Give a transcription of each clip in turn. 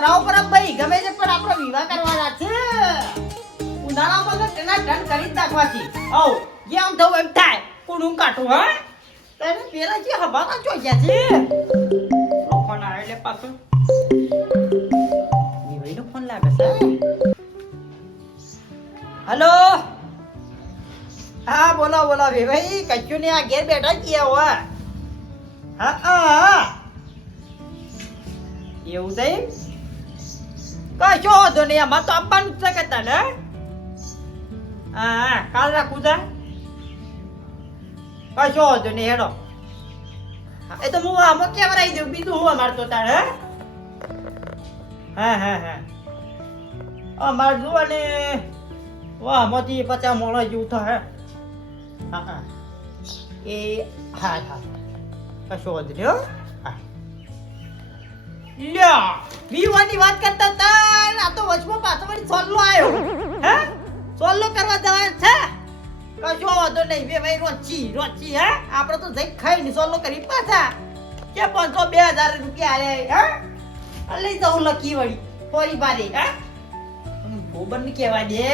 કરાવો પર ભાઈ ગમે છે પણ આપણો વિવાહ કરવાના છે ઉનાળામાં તો તેના ટન કરી જ નાખવાથી આવ જે આમ થવું એમ થાય કુણું કાઢું હા તને પેલા જે હવાના ચોગ્યા છે ફોન આવે એટલે પાછો વિવાહીનો ફોન લાગે છે હલો હા બોલો બોલો વિવાહી કચ્યું ને આ ઘેર બેઠા ગયા હોય હા હા એવું છે કશો વાંધો નહીં અમારે તો આપવાનું જ છે કે તને હા કાલ રાખું છે કશો વાંધો નહીં હેડો એ તો હું આમાં કેમ રહી દઉં બીજું હું અમારે તો તારે હા હા હા અમારે જુઓ ને વાહ આમાંથી 50 મોણો જેવું થાય હા હા એ હા હા કશો વાંધો નહીં હો લ્યો વિવાની વાત કરતા હતા આ તો વચમાં પાછો વળી સોલ્લો આવ્યો હે સોલ્લો કરવા જવાનું છે કશો વાંધો નહીં બે ભાઈ રોચી હે આપણે તો જઈ ખાઈ ને સોલ્લો કરી પાછા કે 500-2000 રૂપિયા આલે હે લઈ જાઉં લકી વળી ફોરી બારી હે ગોબર ને કહેવા દે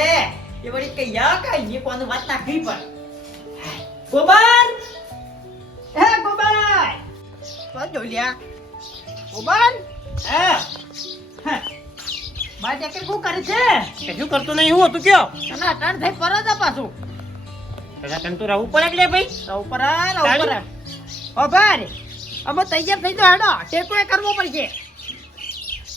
એ વળી કઈ કોને વાત નાખવી પડે ગોબર હે ગોબર કોણ જોલ્યા ગોબર હા બાર જેકેટ શું કરે છે કશું કરતો નહીં હું હતું કયો તને અટાણ થઈ પરત આ પાછું પેલા તને તો રહું પડે કે લે ભાઈ રહું પર ઓ ભાઈ અમે તૈયાર થઈ જાવ હેડો ટેકો એ કરવો પડશે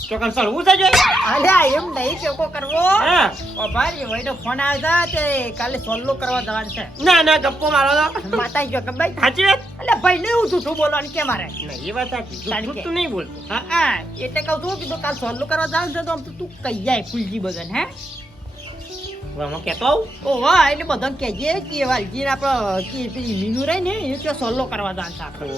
ચોકન સળવું છે જોઈ અલ્યા એમ નહીં ટેકો કરવો હા ઓ ભાઈ વઈનો ફોન આવ્યો છે તે કાલે સોલ્લો કરવા જવાનું છે ના ના ગપ્પો મારો તો માતા જો કે ભાઈ સાચી વાત અલ્યા ભાઈ ને હું જૂઠું બોલવાનું કે મારે નહીં એ વાત સાચી તું નહીં બોલતો હા હા એટલે કહું છું કે તો કાલ સોલ્લો કરવા જવાનું છે તો આમ તો તું કહી જાય ફૂલજી બગન હે આમાં કહેતો આવું ઓ વાહ એટલે બધાને કહેજે કે વાલજી આપણે કે પેલી મીનુ રહી ને એ તો સોલ્લો કરવા જવાનું છે આપણે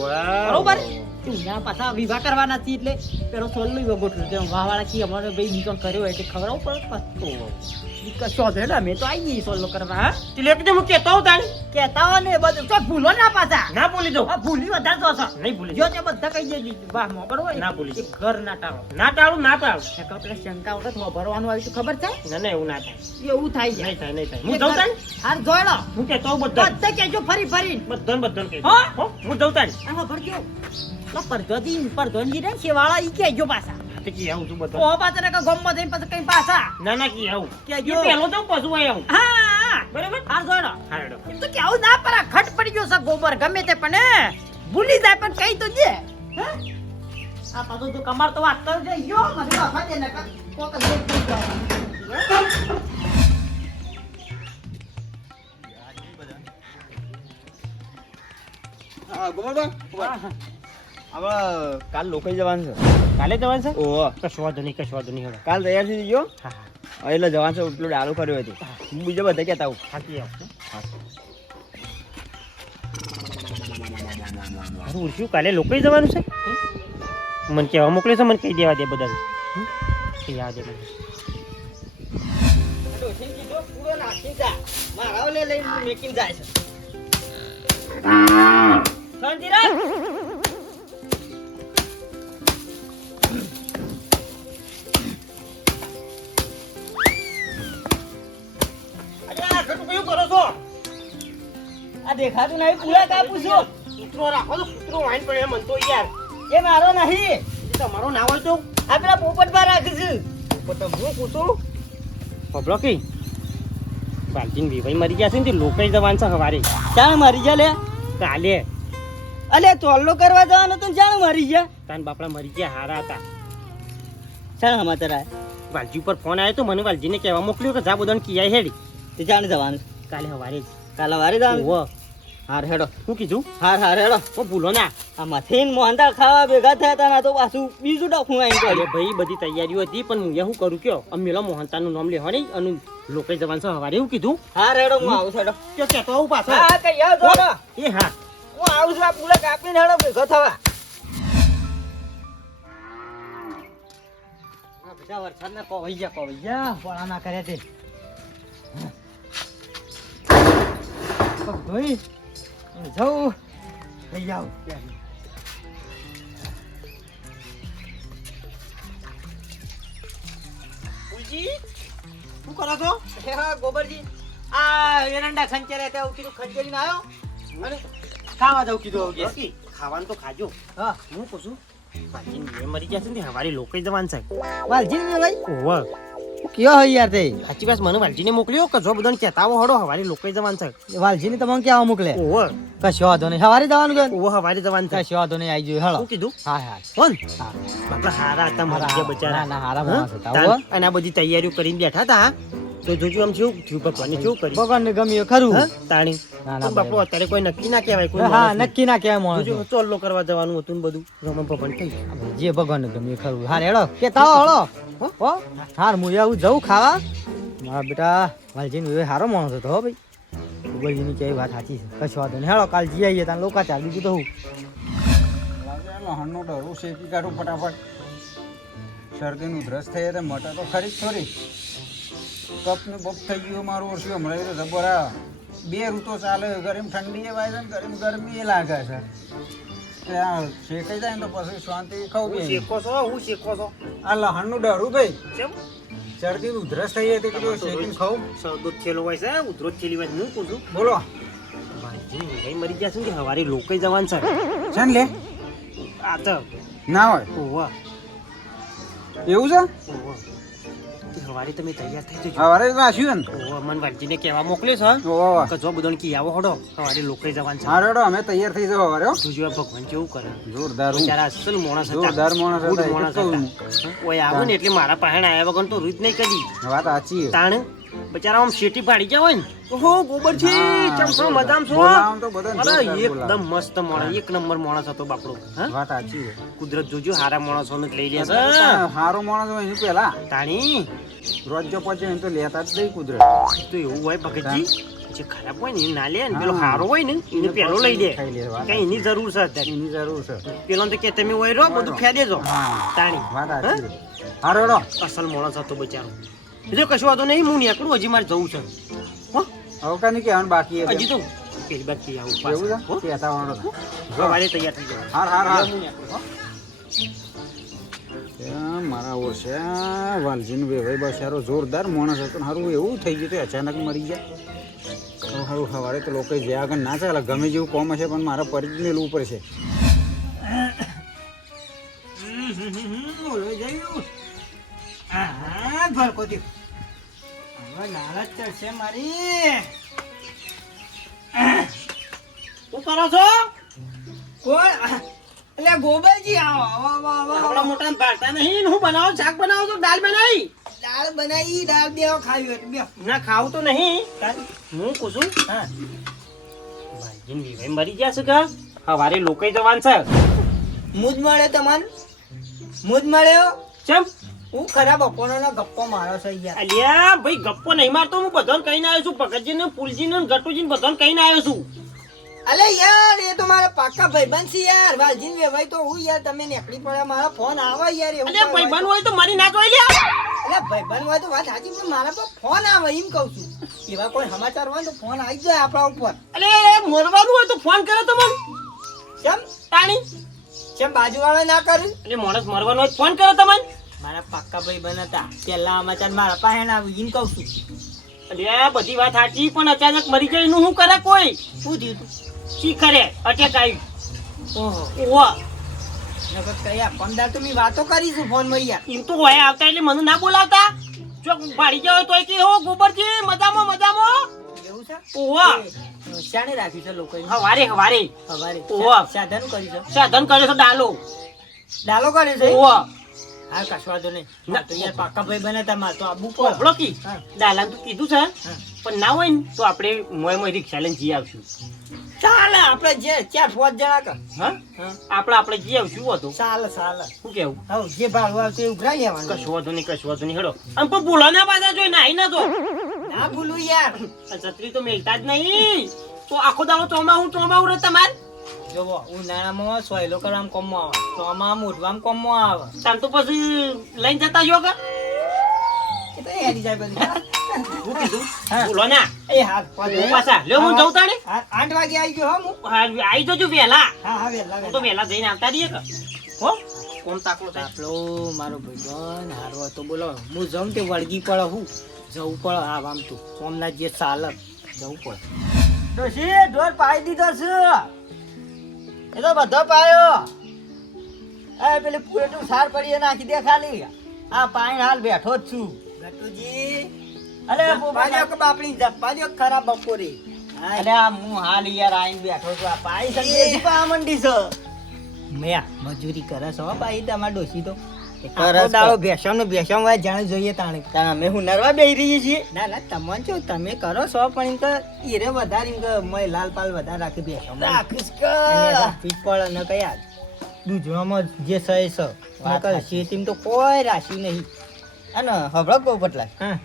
બરોબર તું ના પાછા વિવાહ કરવાના છે એટલે પેલો સોલ્લો ગોઠવ્યું છે વાહવાળા કી અમારે ભાઈ નિકમ કર્યો એટલે ખબર પડે કશો છે ને મેં તો આવી ગઈ સોલ્લો કરવા હા તું લે કે હું કહેતો આવું તાણી કહેતા હોય ને બધું તો ભૂલો ના પાછા ના બોલી દઉં ભૂલી વધારે તો છો નહીં ભૂલી જો તે બધા કહી દેજો વાહ બરોબર ના ભૂલી એક ઘર ના ટાળો ના ટાળું ના ટાળું પેલા શંકા વખત ભરવાનું આવ્યું તો ખબર છે ના ના એવું ના થાય એવું થાય છે નહીં થાય નહીં થાય હું જઉં તાણી હાર જોડો હું કહેતો આવું બધા બધા કહેજો ફરી બધાને કહી હા? હો હું જઉં તાણી આમાં ભરજો તો પરધોજી ને શેવાળા ઈ કહેજો પાછા તે કી આવું છું બધા ઓ પાછા કે ગમમાં જઈને પાછા કઈ પાછા ના ના કી આવું કહેજો. એ પહેલો તો પશુ આય આવું હા બરાબર હાર જોડો હારડો એમ તો કેવું ના પરા ખટ પડી ગયો છે ગોબર ગમે તે પણ ભૂલી જાય પણ કઈ તો દે હે આ પાછું તો કમાર તો વાત કરો છે યો મને વાફા દે ને કોક દે હા ગોબરબા હવે કાલ લોકલ જવાનું છે કાલે જવાનું છે ઓહો કશું વાંધો નહીં હવે કાલ તૈયાર થઈ ગયો હા એટલે જવાનું છે પેલું ડાળું કર્યું હતું હું બીજા બધા કહેતા આવું થાકી આવશે હારું ઉઠ્યું કાલે લોકો જવાનું છે મને કહેવા મોકલે છે મને કહી દેવા દે બધા કહી દેવા દે મને પૂરો નાખી જા મારા ઓલે લઈને મેકિંગ જાય છે શાંતિરાજ આ દેખાતું નહીં પૂરા કાપું છું કૂતરો રાખો તો કૂતરો વાઈન પડે મન તો યાર એ મારો નહીં એ તમારો ના હોય તો આ પેલા પોપટમાં રાખું છું તો હું કૂતરો ખબરો કે બાલજીન વિભાઈ મરી ગયા છે ને તે લોકો જવાનું છે સવારે ચાલ મારી જા લે કાલે અલે તોલ્લો કરવા જવાનું તો જાણ મારી જા તાન બાપડા મરી ગયા હારા હતા ચાલ સમાચાર આય વાલજી ઉપર ફોન આવ્યો તો મને વાલજીને કહેવા મોકલ્યું કે જા બધાને કિયાય હેડી તે જાણ જવાનું કાલે સવારે જ કાલે વારે જવાનું ઓહો હાર હેડો શું કીધું હાર હેડો ઓ ભૂલો ના આ મથીન મોહનદાળ ખાવા ભેગા થયા તા ના તો પાછું બીજું ડખું આવી અરે ગયું ભાઈ બધી તૈયારીઓ હતી પણ હું શું કરું કયો અમેલા મોહનતાનું નામ લેવા નહીં અને લોકો જવાનું છે સવારે એવું કીધું હાર હેડો હું આવું છું હેડો કયો કહેતો આવું પાછો હા કઈ આવ જો એ હા હું આવું છું આ પૂરા કાપીને હેડો ભેગો થવા બધા વરસાદના કોવાઈ જા પોળા ના કરે તે ભાઈ જાઉં લઈ જાઉં વાલજી શું કરો છો? હે હા ગોબરજી આ એરંડા ખંચેરે તે ઉઠીને ખંચેરીને આવ્યો અને ખાવા દઉં કીધું હવે બાકી ખાવાનું તો ખાજો. હા હું કહું છું વાલજીને બે મરી ગયા છે ને હવારે લોકો જવાન છે. વાલજી ને ભાઈ ઓવા કયો હોય યાર તે સાચી વાત મને વાલજીને મોકલ્યો કે જો બધાને કહેતા આવો હડો હવારે લોકો જવાન છે. વાલજી ને તમને ક્યાં મોકલે ઓવા કશો વાંધો નહીં સવારે જવાનું કે ઓવા હવારે જવાન છે. કશો વાંધો નહીં આવી જોઈએ હળો શું કીધું? હા હા કોણ? હા બાપડા હારા હતા મરી ગયા બચારા. ના હારા હા? માણસ હતા હો. અને આ બધી તૈયારીઓ કરીને બેઠા હતા તો જોજો આમ કેવું થયું ભગવાને કેવું કર્યું. ભગવાન ને ગમ્યું ખરું હા? તાણી ના, ના, પણ બાપુ બરાબર. અત્યારે કોઈ નક્કી ના કહેવાય કોઈ હા માણસને. નક્કી ના કહેવાય માણસ જોજો ચોલ્લો કરવા જવાનું હતું ને બધું રમણ ભગવાન કહી. જે ભગવાન ને ગમ્યું ખરું હાર હેડો કે તાવો હળો હો હાર હું આવું જવું ખાવા મારા બેટા વાલજી નો હારો માણસ હતો હો ભાઈ ગોબરજી ની કેવી વાત સાચી છે કશો વાંધો નહીં હેડો કાલ જી આવીએ તાન લોકા ચાલ બીજું તો હું લહણનું ડરું શેકી કાઢું ફટાફટ શરદીનું દ્રશ થઈ તો મટા તો ખરી જ થોડી કપનું બપ થઈ ગયું મારું ઓછું હમણાં તો જબર આ બે ઋતુ ચાલે ગરમ ઠંડી એ વાય છે ને ગરમ ગરમી એ લાગે છે ત્યાં શેકાઈ જાય ને તો પછી શાંતિ ખાવું હું બી શેકો છો હું શેકો છો આ લહણનું ડરું ભાઈ કેમ? શરદીનું ઉધરસ થઈ હતી કીધું શેકીને ખાવું દૂધ થેલો હોય છે ઉધરો જ થેલી હોય છે. હું કહું છું બોલો ભાઈ વેરાઈ મરી ગયા છે ને કે હવારે લોકો જવાન છે. છે ને લે આ તો ના હોય ઓવા એવું છે ઓવા તે હવારે તમે તૈયાર થઈ જજો. સવારે રાખ્યું ને ઓવા મને વાલજીને કહેવા મોકલ્યો છે વાહ વાહ કે જો બધાને કી આવો હડો હવારે લોકો જવાન છે. હા રેડો અમે તૈયાર થઈ જાવ સવારે હો જોજો આ ભગવાન કેવું કરે. જોરદાર હું. બિચારા અસલ માણસ હતા. જોરદાર માણસ હતા, ગુડ એ તો માણસ કહું હતા. ઓય આવું ને એટલે મારા પાસે આયા વગર તો રીત નહીં કરી. વાત સાચી છે. તાણ બચારા આમ શેટી પાડી ગયા હોય ને ઓહો ગોબર છે હા, ચમ છો મજામ છો? બોલાવો તો બધાને અરે જોરદાર એકદમ મસ્ત માણસ એક નંબર માણસ હતો બાપડો. હા વાત સાચી છે. કુદરત જોજો હારા માણસોને જ લઈ લે છે. હારો માણસ હોય એની પેલા તાણી રોજ જો પચે એને તો લેતા જ નહીં કુદરત તો એવું હોય ભગતજી જે ખરાબ હોય ને એ ના લે ને પેલો હારો હોય ને એને પેલો લઈ દે ખાઈ લે વાત કઈ એની જરૂર છે અત્યારે. એની જરૂર છે પેલો તો કે તમે હોય રહો બધું ફેર દેજો હા તાણી. વાત હા? સાચી છે. હારો હેડો. અસલ માણસ હતો બચારો. જો કશું વાંધો નહીં હું નીકળું હજી મારે જવું છે. હો હવે કાંઈ કહેવાનું બાકી છે. હજી તો પેલી બાકી આવું એવું પાછું. હો? છે કહેતા વાળો તો. સવારે તૈયાર થઈ જવાનું. હાર હાર હાર હું નીકળું, હો? ત્યાં મારા ઓરસે વાલજીનું વેવાઈ બસારો જોરદાર માણસ હતો ને હારું એવું થઈ ગયું તો અચાનક મરી ગયા તો હારું સવારે તો લોકો જ્યાં આગળ ના ચાલે ગમે જેવું કોમ હશે પણ મારા પરિજ મેળવું પડશે શું કરો છો? એટલે ગોબરજી આવો આવો આવો આપણા મોટા ભારતા નહીં હું બનાવો શાક બનાવો છો દાળ બનાવી દાળ બનાવી દાળ દેવા ખાવી એટલે બે ના ખાવું તો નહીં હું કહું છું હા ભાઈ વિવાહ મરી ગયા છે કા સવારે લોકો જવાન છે મુજ મળ્યો તમને મુજ મળ્યો ચમ હું ખરાબ બપોરનો ગપ્પો મારો છે યાર અલ્યા ભાઈ ગપ્પો નહીં મારતો હું બધાને કહીને આવ્યો છું ભગતજીને ફૂલજીને ગટુજીને બધાને કહીને આવ્યો છું અલે યાર એ તો મારા પાક્કા ભાઈબંધ છે યાર વાલજીન વેવાઈ તો હું યાર તમે નીકળી પડ્યા મારા ફોન આવે યાર એવું અલ્યા ભાઈબંધ હોય તો મરી ના જોઈ લ્યા અલે ભાઈબંધ હોય તો વાત સાચી પણ મારા પર ફોન આવે એમ કહું છું એવા કોઈ સમાચાર હોય તો ફોન આવી જાય આપણા ઉપર અલે મરવાનું હોય તો ફોન કરે તો મને કેમ તાણી કેમ બાજુવાળા ના કર્યું એટલે માણસ મરવાનો હોય તો ફોન કરે તમને મારા પાક્કા ભાઈબંધ હતા પેલા સમાચાર મારા પાસે ના આવે એમ કહું છું અલ્યા બધી વાત સાચી પણ અચાનક મરી જાય એનું શું કરે કોઈ શું થયું તું શી કરે અટેક આવ્યું ઓહો ઓવા નકર કયા 15 તો મેં વાતો કરી છું ફોન માં યાર એમ તો હોય આવતા એટલે મને ના બોલાવતા જો ભાડી જાવ તોય કે હો ગોબરજી મજામાં મજામાં એવું છે ઓવા શાણે રાખ્યું છે લોકોએ હવારે હવારે સવારે ઓવા. સાધન કર્યું છે સાધન કરે છે ડાલો ડાલો કર્યો છે ઓવા હા કશો વાંધો નહીં ના. ના તો યાર પાક્કા ભાઈ બને તમારે તો આબુ પર કોપડો કી હા. ડાલા તું કીધું છે હા. પણ ના હોય ને તો આપણે મોય રિક્ષા લઈને જઈ આવશું ચાલે આપણે જે 4-5 જણા કર હા હા આપણે જઈ આવશું હતું ચાલે ચાલે શું કેવું હવ જે ભાડું આવશે એવું ઉઘરાઈ લેવાનું કશું વાંધો નહીં હેડો આમ પણ ભૂલો ના પાછા જોઈ નાઈ ના તો ના ભૂલું યાર આ છત્રી તો મેલતા જ નહીં તો આખો દાડો ચોમાવું રે તમારે જોવો ઉનાળામાં સોયલો કરવામાં કોમમાં આવે ચોમાં મોઢવામાં કોમમાં આવે તાર તો પછી લઈને જતા જો કે એ તો હેડી જાય બધી હું કીધું હા. ભૂલો ના એ હા હું પાછા લ્યો હું જઉં તાણે 8 વાગે આવી ગયો હો હું આવી જજો વહેલા હા હા વેલા હું તો વહેલા જઈને આવતા રહીએ કે હો કોમ તાકલો થાય આપણો મારો ભાઈબંધ હારો હતો બોલો હું જઉં તે વળગી પડે હું જવું પડે હા આમ તો કોમના જે ચાલક જવું પડે ડોશી ઢોર પાઈ દીધો છે એ તો બધો પાયો એ પેલી પૂરેટું સાર પડીએ નાખી દે ખાલી આ પાણી હાલ બેઠો જ છું ગટુજી અલે પાડ્યો કે બાપડી પાડ્યો ખરાબ બપોરે અલે આ હું હાલ યાર આઈને બેઠો છું આ પાઈ સંગે પા મંડી છે મેયા મજૂરી કરે છો ભાઈ તમાર ડોસી તો કરે છે. દાડો બેસમ વાય જાણે જોઈએ તાણે અમે હું નરવા બેહી રહીએ છીએ ના ના તમને છો તમે કરો છો પણ એમ કે ઈરે વધારે એમ કે મય લાલ પાલ વધારે રાખી બેસમ રાખીશ કે પીપળ ને કયા દૂધવામાં જે સહે છે વાત નકર શેતીમ તો કોઈ રાશી નહીં અને હબળો કહું પટલા હા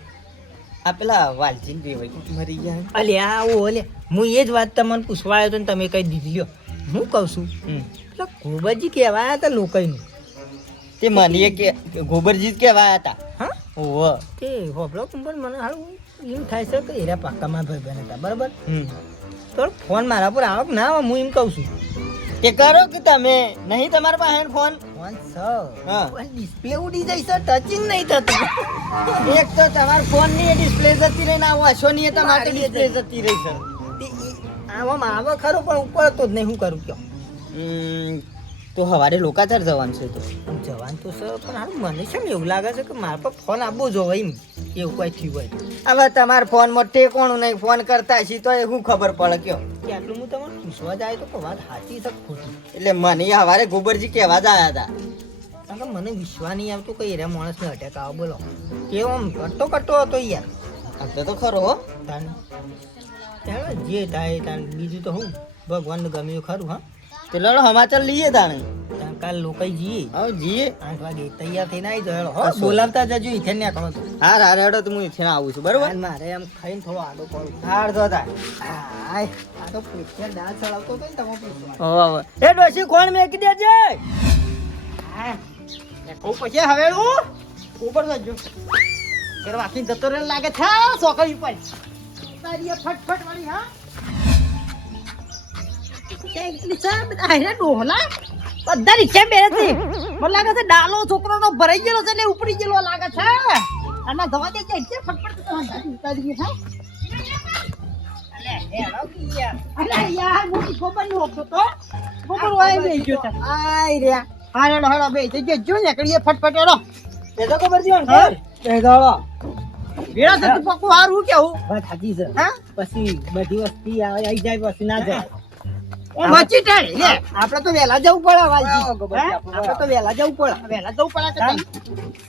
આ પેલા વાલજીન બેવાઈ મરી ગયા અલ્યા ઓલે હું એ જ વાત તમને પૂછવા આવ્યો તો ને તમે કઈ દીધી લ્યો હું કહું છું પેલા ગોબરજી કહેવાયા હતા લોકોનું તે મને કે ગોબરજી જ કહેવાયા હતા હા ઓહો તે હોબળો પણ મને હારું એમ થાય છે કે એરા પાક્કામાં ભાઈ બહેન હતા બરાબર તો ફોન મારા પર આવો કે ના આવે હું એમ કહું છું તે કરો કે તમે નહીં તમારા પાસે ફોન ફોન હા. ડિસ્પ્લે ઉડી જાય છે ટચિંગ નહીં થતું એક તો તમારા ફોન ની ડિસ્પ્લે જતી રહી ને આવો અશો ની તમારી ડિસ્પ્લે જતી રહી છે આવામાં આવે ખરું પણ ઉપર તો જ નહીં શું કરું કયો તો હવારે લોકાચાર જવાનું છે તો જવાન તો સર પણ હારું મને છે ને એવું લાગે છે કે મારા પર ફોન આપવો જોવે એમ એવું કોઈ થયું હોય તો. હવે તમારા ફોન માં ઠેકોણું નહીં ફોન કરતા છીએ તો એ શું ખબર પડે કયો કે આટલું હું તમને પૂછવા જાય તો કે વાત સાચી છે કે ખોટી એટલે મને હવારે ગોબરજી કહેવા જ આવ્યા હતા કારણ કે મને વિશ્વાસ નહીં આવતો કે એરા માણસને અટેક આવો બોલો કેવો આમ કટ્ટો હતો યાર આ તો ખરો હો તાન ચાલો જે થાય તાન બીજું તો હું ભગવાનનું ગમ્યું ખરું હા તો લડો સમાચાર લઈએ તાણે તાન કાલ લોકો જઈએ હવે જીએ 8 વાગે તૈયાર થઈને આવી જાઓ હો કશો. બોલાવતા જજો ઈથે ને આકણો તો હાર હાર હેડો તો હું ઇથેને આવું છું બરોબર હાલ મારે આમ ખાઈને થોડો આડો પડું હાર તો થાય આય આ તો પેટમાં દાળ ચડાવતો હતો ને તમે પૂછવા એ ડોશી કોણ મેકી દેજે કહું પછી હવેળું ઉપર જજો ઘર વાકી જતો રહે લાગે છે સોકરી ઉપર તારી આ ફટફટ વાળી હા બધા રીક્ષા બેરે છે મને લાગે છે ડાલો છોકરો નો ભરાઈ ગયેલો છે ને ઉપડી ગયેલો લાગે છે અને ધવા દે છે ફટફટ તો ઉતારી ગઈ હા અલે યાર મોટી ખબર ન હોતો તો ખબર હોય બે ગયો છે આય રે હા હેડો હેડો બે જજો જો ને કરીએ ફટફટ હેડો એ તો ખબર છે હા એ દોડો બેડા તો પકુ હારું કેવું વાત સાચી છે હા પછી બધી વસ્તી આવી જાય પછી ના જાય મચી ટાળે લે આપણે તો વહેલા જવું પડે વાલજી હા, ગોબર, હે? આપણે તો વહેલા જવું પડે વહેલા જવું પડે કે તને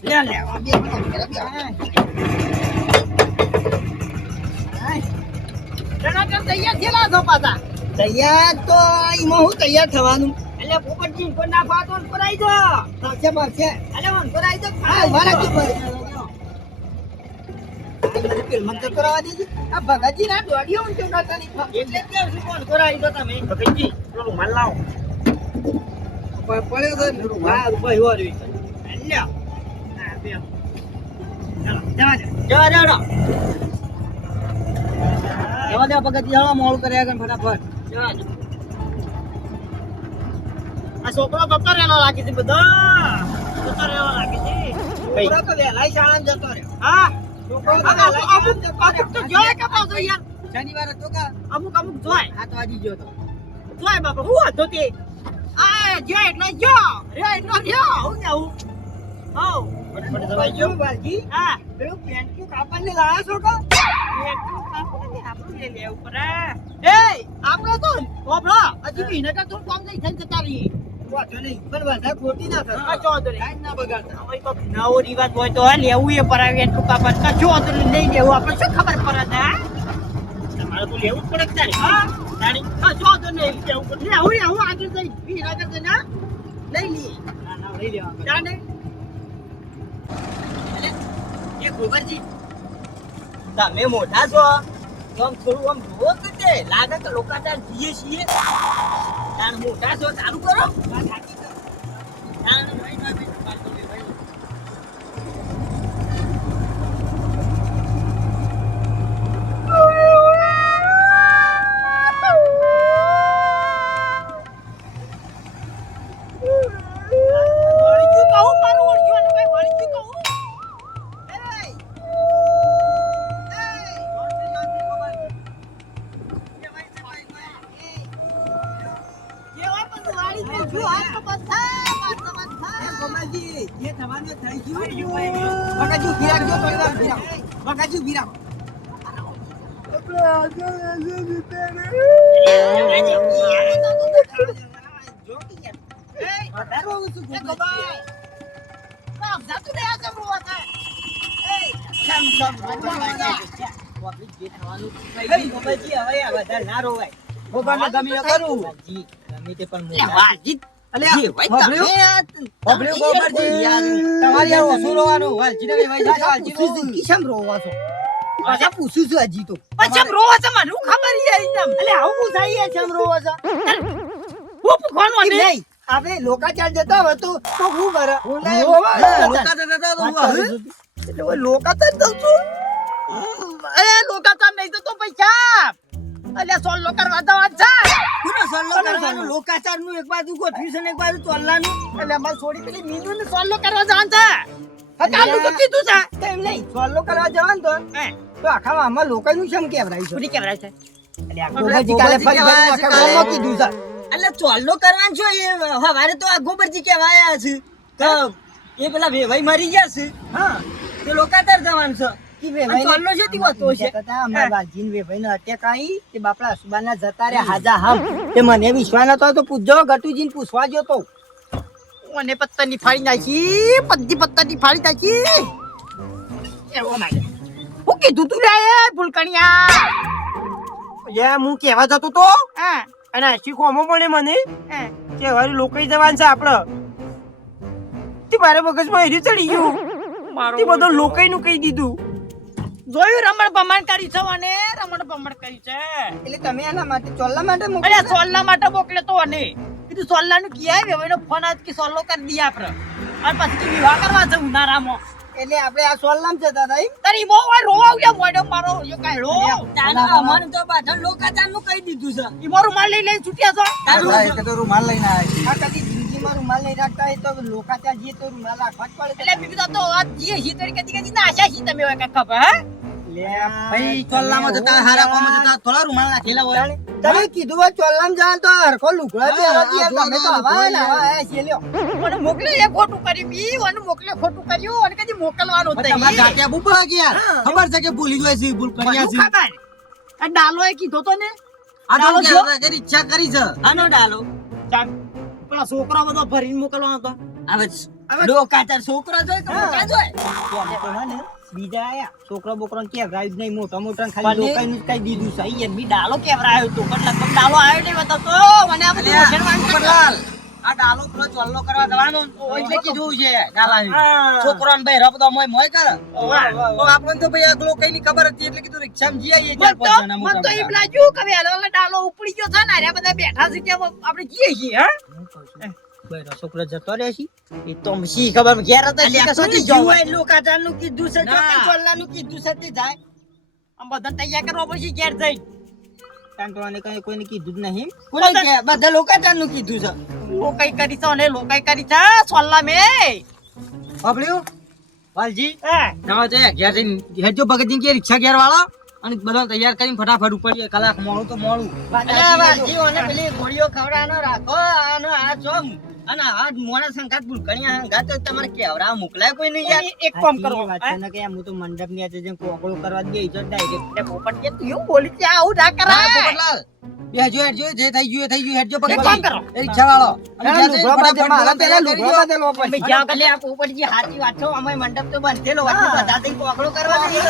લે લે આ બે જણા કેમ તૈયાર થયેલા છો પાછા તૈયાર તો એમાં હું તૈયાર થવાનું એટલે પોપટજી કોઈ ના ફાતો પર આવી જા પાછે પાછે એટલે મન પર આવી જા હા મારા કે ફિલ્મ તો કરાવવા દેજે આ ભગતજી ના દોડીઓ ઊંચો કરતા નહીં એટલે જ શું કોણ કરાવી દો તમે ભગતજી પેલું માલ લાવો પડ્યો તો હા ભાઈ હો રહી અલ્યા હા બે જવા જવા જવા દે ભગતજી હાલો મોડું કર્યા આગળ ફટાફટ જવા દે આ છોકરો જતો રહેલો લાગે છે બધા જતો રહેલો લાગે છે છોકરો તો વહેલા શાળા જતો રહ્યો હા અમુક તો જોય કે પાછો યાર શનિવારે તો કા અમુક જોય આ તો આજી ગયો તો જોય બાપા હું હતો તે આ જો એટલે જો રે એટલો રહ્યો હું જાઉં હો ફટાફટ દવાઈ જો વાલજી હા પેલું પેન્ટ નું કાપડ ને લાયા છો કા એટલું કામ નથી આપણું લે લેવું પડે એ આપણો તો ઓબળો હજી મહિને કા તું કામ નહીં થઈ જતા રહીએ વાંધો નહીં પણ વધારે ખોટી ના આ કર ચો તો રે ના બગાડતા હવે તો નવો રિવાજ હોય તો લેવું એ પરાવે એટલું કાપડ કચો તો નહીં લેવું આપણે શું ખબર પડે છે તમારે તો લેવું જ પડે કે તારે હા તારી કચો તો નહીં લેવું પડે લેવું આગળ જઈ ભીડ આગળ જઈને લઈ લઈએ ના ના લઈ લેવા જાને એ ગોબરજી તમે મોટા છો તો આમ થોડું આમ જુઓ કે તે લાગે કે લોકાચાર જીએ છીએ તાર મોટા છો ચાલુ કરો વાત સાચી કરો તાર ભાઈ ભાઈ વાત તો ભાઈ બગાજુ ફિરાક જો થોડી વાર ફિરાક બગાજુ ફિરાક પૂછું છું હજી તો પછી રોવા છે મને હું ખબર યાર એકદમ એટલે આવું પૂછાય છે આમ રોવા છો હું પૂછવાનું કે ને નહીં આપણે લોકાચાર જતા હોય તો શું કરે એટલે ઓય લોકાચાર જઉં છું એ લોકાચાર નહીં તો પૈસા અલ્યા સોલ્લો કરવા દવા જા કોનો સલ્લો કરવાનો લોકાચાર નું એક બાજુ ગોઠવ્યું છે ને એક બાજુ ચોલ્લાનું એટલે અમાર છોડી પેલી મીનુ ને સોલ્લો કરવા જવાનું છે હકાલું તો કીધું છે તેમ નહીં ચોલ્લો કરવા જવાનું તો તો આખા આમાં લોકોનું શેમ કેવરાય છે છોડી કેવરાય છે એટલે આ ગોબરજી કાલે ફરી ફરી આખા ગામમાં કીધું છે એટલે ચોલ્લો કરવાનો છો એ હવારે તો આ ગોબરજી કહેવાયા છે તો એ પેલા વેવાઈ મરી ગયા છે હા તે લોકાચાર જવાનું છે કી અને ચોલ્લો છે તે વાતો છે અમારા વાજીન વેભાઈનો અટેક આવી તે બાપડા સુબાના જતા રે હાજા હમ તે મને વિશ્વાસ નતો તો પૂછજો ગટુજીને પૂછવા ગયો તો ઓને પત્તાની ફાડી નાખી પત્તાની ફાડી નાખી એવો મારે હું કીધું તું રે ભૂલકણિયા હું કહેવા જતો તો હા અને આશી કોમો પડે મને હા કે હવારે લોકાઈ જવાનું છે આપડે તે મારા મગજમાં હેરી ચડી ગયું તે બધું લોકાઈ નું કહી દીધું જોયું રમણ ભમણ કરી છે અને રમણ ભમણ કરી છે એટલે તમે એના માટે ચોલ્લા માટે અરે મોકલ્યા છે? સોલ્લા માટે મોકલે તો અને કીધું સોલ્લા નું કિયા વેવાઈનો ફોન આજ કે સોલ્લો કરી દઈએ આપણે અને પછી વિવાહ કરવા જવું ઉનાળામાં એટલે આપણે આ ચોલ્લામાં જતા હતા એમ? તારી બહુ વાર રોવા આવ્યા મોઢો મારો યો કાઢો અમારે તો પાછળ લોકાચાર નું કહી દીધું છે ઈ મારું માલ લઈ લઈને છૂટ્યા છો આપણા એક તો રૂમાલ લઈને આવ્યા આ કદી જિંદગીમાં રૂમાલ નહીં રાખતા હોય તો લોકાચાર જઈએ તો રૂમાલ રાખવા જ પડે એટલે બીજું તો આ જે હી તરીકે કદી ના આશા હી તમે હોય ખબર હે ભાઈ ચોલ્લામાં જતા હારા કોમાં જતા થોડા રૂમાલ નાખેલા હોય તમે કીધું હોય ચોલ્લામાં જવાનું તો હરખો લુગડા પહેરવા દઈએ. તમે તો હવા ને હવા એ છે લ્યો. મને મોકલે એ ખોટું કર્યું બી અને મોકલે ખોટું કર્યું અને કદી મોકલવાનું હતું તમારા જાતે આબુ પડા ગયા ખબર છે કે ભૂલી ગયો છે ભૂલ કર્યા છે ખબર આ ડાલો એ કીધો તો ને આ ડાલો તો જો. કે ઈચ્છા કરી છે આનો ડાલો ચાલ પેલા છોકરા બધો ભરીને મોકલવાનો હતો હવે લોકાચાર છોકરા જોઈ કે મોટા જોઈ તો હે ને, બીજા આયા છોકરો બોકરો કે રાઈડ નહીં મોટા મોટા પણ ખાલી એ- લોકાઈનું જ કઈ દીધું છે સહી એમ બી ડાલો કેવરાયો તો મતલબ ડાલો આવ્યો નહીં બતાવતો મને આ બધું મોઢેમાં પોપટલાલ આ ડાલો પેલો ચોલ્લો કરવા જવાનો એટલે કીધું છે ડાલાને છોકરાને ભાઈ રબ તો મોય મોય કરે તો આપણને તો ભાઈ આગલો કઈ ની ખબર હતી એટલે કીધું રિક્ષામાં જઈ આવીએ ચાર પાંચ જણા મન મોટા તો એમ મોટા. લાગ્યું કે વેલો ડાલો ઉપડી ગયો છે ને આર્યા બધા બેઠા છે ત્યાં આપણે જઈએ છીએ હે બૈરો છોકરો જતો રહે છે એ તો શી ખબર ઘેર હતા શી અલ્યા, કશું કોને જવું જીવાય લોકાચારનું કીધું છે જો ના. કે ચોલ્લાનું કીધું છે તે જાય આમ બધા તૈયાર કરવા પછી ઘેર જઈ કારણ કે મને કઈ કોઈને કીધું જ નહીં કોને કે બધા લોકાચારનું કીધું છે લોકાઈ કરી છે અને લોકાઈ કરી છે સોલ્લા મે બાપડ્યું વાલજી હે ના છે ઘેર જઈને હેજો ભગતજી કે રિક્ષા ઘેર વાળો અને બધા તૈયાર કરીને ફટાફટ ઉપડીએ કલાક મોડું તો મોડું અલ્યા, વાલજી ઓને પેલી ગોળીઓ ખવડાવવાનો રાખો આનો આ ચોમ અને આ મોણા સંગાત ભૂલકણિયા સંગાત તો તમારે કેવડા મોકલાય કોઈ નહીં યાર એક કામ કરો સાચી વાત છે ને કે હું તો મંડપ ની આજે જેમ કોકળો કરવા દે તો ડાયરેક્ટ તે પોપટ કે તું એવું બોલી કે આવું ના કરાય પોપટલાલ બેજો હેડજો જે થઈ ગયું એ થઈ ગયું હેડજો એક કામ ભગતજી કરો. એ રિક્ષા વાળો અને ઘેર જઈને લુગડા બાંધે, ફટાફટ મારા બધા પેલા તૈયાર લુગડા કરી બાંધે લો પછી. જ્યાં એટલે આ પોપટજી સાચી વાત છે અમે મંડપ તો બંધેલો હોય હા. બધા જઈને કોકડો કરવા જઈએ.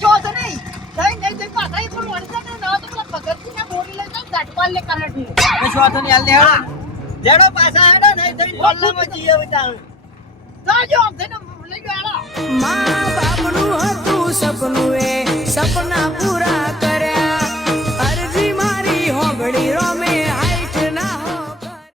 જો તો નહીં જઈ નહીં જઈ પાછા એ પણ વળશે ને ના તો પેલા ભગતજી ને બોલી લઈ જાય ગાંઠવાલ લે કરટ નું કશો વાંધો નહીં, હાલ દે હેડો. લેડો પાછા હેડો નહીં જઈને કોલ્લામાં જઈએ હવે તાણ. જાજો આમ થઈને લઈ ગયો હેડો મા બાપનું હતું સપનું એ સપના પૂરા